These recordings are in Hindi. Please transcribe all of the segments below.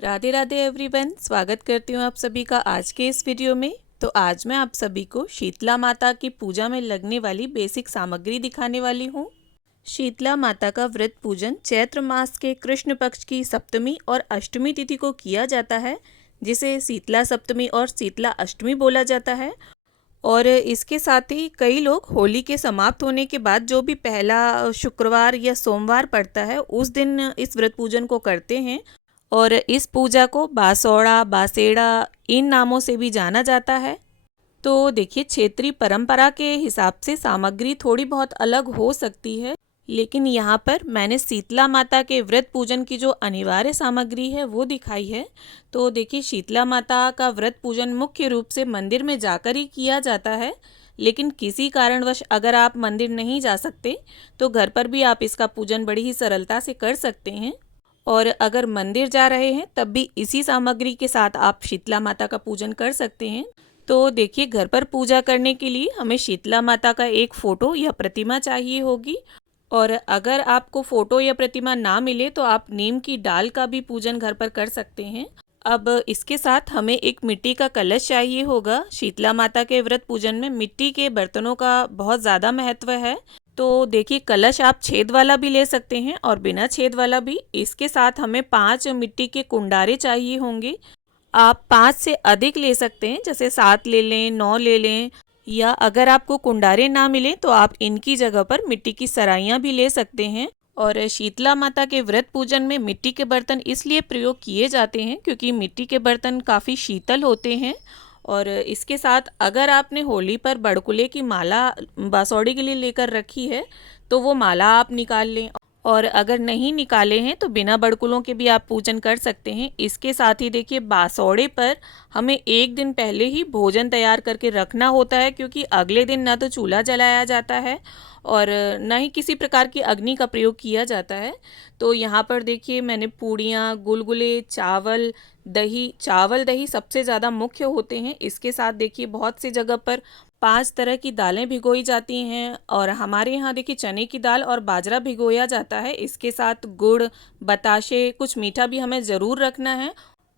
राधे राधे एवरीवन, स्वागत करती हूँ आप सभी का आज के इस वीडियो में। तो आज मैं आप सभी को शीतला माता की पूजा में लगने वाली बेसिक सामग्री दिखाने वाली हूँ। शीतला माता का व्रत पूजन चैत्र मास के कृष्ण पक्ष की सप्तमी और अष्टमी तिथि को किया जाता है, जिसे शीतला सप्तमी और शीतला अष्टमी बोला जाता है। और इसके साथ ही कई लोग होली के समाप्त होने के बाद जो भी पहला शुक्रवार या सोमवार पड़ता है उस दिन इस व्रत पूजन को करते हैं। और इस पूजा को बासौड़ा, बासेड़ा इन नामों से भी जाना जाता है। तो देखिए, क्षेत्रीय परंपरा के हिसाब से सामग्री थोड़ी बहुत अलग हो सकती है, लेकिन यहाँ पर मैंने शीतला माता के व्रत पूजन की जो अनिवार्य सामग्री है वो दिखाई है। तो देखिए, शीतला माता का व्रत पूजन मुख्य रूप से मंदिर में जाकर ही किया जाता है, लेकिन किसी कारणवश अगर आप मंदिर नहीं जा सकते तो घर पर भी आप इसका पूजन बड़ी ही सरलता से कर सकते हैं। और अगर मंदिर जा रहे हैं तब भी इसी सामग्री के साथ आप शीतला माता का पूजन कर सकते हैं। तो देखिए, घर पर पूजा करने के लिए हमें शीतला माता का एक फ़ोटो या प्रतिमा चाहिए होगी। और अगर आपको फ़ोटो या प्रतिमा ना मिले तो आप नीम की डाल का भी पूजन घर पर कर सकते हैं। अब इसके साथ हमें एक मिट्टी का कलश चाहिए होगा। शीतला माता के व्रत पूजन में मिट्टी के बर्तनों का बहुत ज़्यादा महत्व है। तो देखिए, कलश आप छेद वाला भी ले सकते हैं और बिना छेद वाला भी। इसके साथ हमें 5 मिट्टी के कुंडारे चाहिए होंगे। आप 5 से अधिक ले सकते हैं, जैसे 7 ले लें, 9 ले लें, या अगर आपको कुंडारे ना मिले तो आप इनकी जगह पर मिट्टी की सराइयाँ भी ले सकते हैं। और शीतला माता के व्रत पूजन में मिट्टी के बर्तन इसलिए प्रयोग किए जाते हैं क्योंकि मिट्टी के बर्तन काफ़ी शीतल होते हैं। और इसके साथ अगर आपने होली पर बड़कुले की माला बासौड़ी के लिए लेकर रखी है तो वो माला आप निकाल लें, और अगर नहीं निकाले हैं तो बिना बड़कुलों के भी आप पूजन कर सकते हैं। इसके साथ ही देखिए, बासौड़े पर हमें एक दिन पहले ही भोजन तैयार करके रखना होता है, क्योंकि अगले दिन ना तो चूल्हा जलाया जाता है और न ही किसी प्रकार की अग्नि का प्रयोग किया जाता है। तो यहाँ पर देखिए, मैंने पूड़ियाँ, गुलगुले, चावल दही सबसे ज़्यादा मुख्य होते हैं। इसके साथ देखिए, बहुत सी जगह पर 5 तरह की दालें भिगोई जाती हैं, और हमारे यहाँ देखिए चने की दाल और बाजरा भिगोया जाता है। इसके साथ गुड़, बताशे, कुछ मीठा भी हमें ज़रूर रखना है।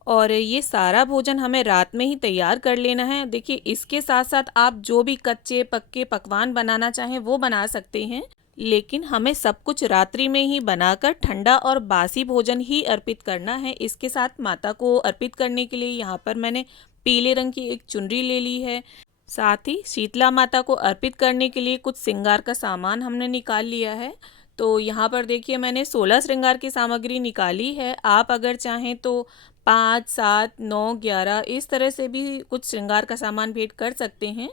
और ये सारा भोजन हमें रात में ही तैयार कर लेना है। देखिए, इसके साथ साथ आप जो भी कच्चे पक्के पकवान बनाना चाहें वो बना सकते हैं, लेकिन हमें सब कुछ रात्रि में ही बनाकर ठंडा और बासी भोजन ही अर्पित करना है। इसके साथ माता को अर्पित करने के लिए यहाँ पर मैंने पीले रंग की एक चुनरी ले ली है। साथ ही शीतला माता को अर्पित करने के लिए कुछ श्रृंगार का सामान हमने निकाल लिया है। तो यहाँ पर देखिए, मैंने 16 श्रृंगार की सामग्री निकाली है। आप अगर चाहें तो 5, 7, 9, 11 इस तरह से भी कुछ श्रृंगार का सामान भेंट कर सकते हैं।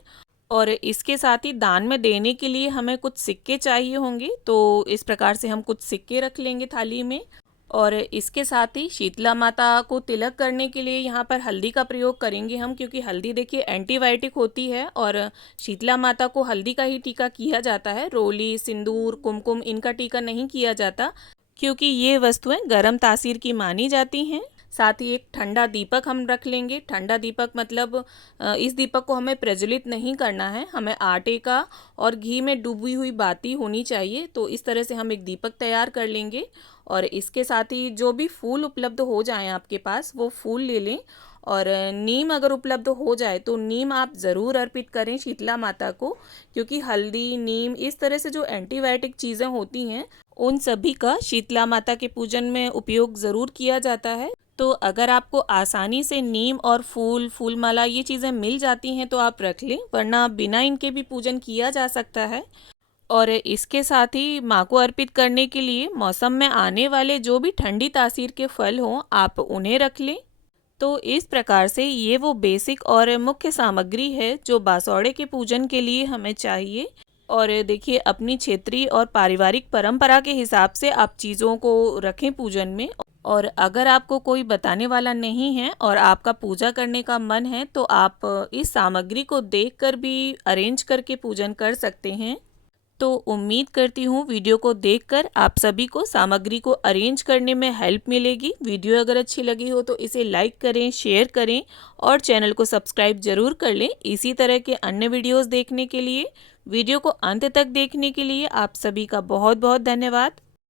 और इसके साथ ही दान में देने के लिए हमें कुछ सिक्के चाहिए होंगे, तो इस प्रकार से हम कुछ सिक्के रख लेंगे थाली में। और इसके साथ ही शीतला माता को तिलक करने के लिए यहाँ पर हल्दी का प्रयोग करेंगे हम, क्योंकि हल्दी देखिए एंटीबायोटिक होती है और शीतला माता को हल्दी का ही टीका किया जाता है। रोली, सिंदूर, कुमकुम इनका टीका नहीं किया जाता, क्योंकि ये वस्तुएं गर्म तासीर की मानी जाती हैं। साथ ही एक ठंडा दीपक हम रख लेंगे। ठंडा दीपक मतलब इस दीपक को हमें प्रज्वलित नहीं करना है, हमें आटे का और घी में डूबी हुई बाती होनी चाहिए। तो इस तरह से हम एक दीपक तैयार कर लेंगे। और इसके साथ ही जो भी फूल उपलब्ध हो जाएं आपके पास वो फूल ले लें। और नीम अगर उपलब्ध हो जाए तो नीम आप ज़रूर अर्पित करें शीतला माता को, क्योंकि हल्दी, नीम इस तरह से जो एंटीबायोटिक चीज़ें होती हैं उन सभी का शीतला माता के पूजन में उपयोग ज़रूर किया जाता है। तो अगर आपको आसानी से नीम और फूल माला ये चीज़ें मिल जाती हैं तो आप रख लें, वरना बिना इनके भी पूजन किया जा सकता है। और इसके साथ ही माँ को अर्पित करने के लिए मौसम में आने वाले जो भी ठंडी तासीर के फल हों आप उन्हें रख लें। तो इस प्रकार से ये वो बेसिक और मुख्य सामग्री है जो बासौड़े के पूजन के लिए हमें चाहिए। और देखिए, अपनी क्षेत्रीय और पारिवारिक परंपरा के हिसाब से आप चीज़ों को रखें पूजन में। और अगर आपको कोई बताने वाला नहीं है और आपका पूजा करने का मन है तो आप इस सामग्री को देखकर भी अरेंज करके पूजन कर सकते हैं। तो उम्मीद करती हूँ वीडियो को देखकर आप सभी को सामग्री को अरेंज करने में हेल्प मिलेगी। वीडियो अगर अच्छी लगी हो तो इसे लाइक करें, शेयर करें और चैनल को सब्सक्राइब जरूर कर लें। इसी तरह के अन्य वीडियोस देखने के लिए, वीडियो को अंत तक देखने के लिए आप सभी का बहुत बहुत धन्यवाद।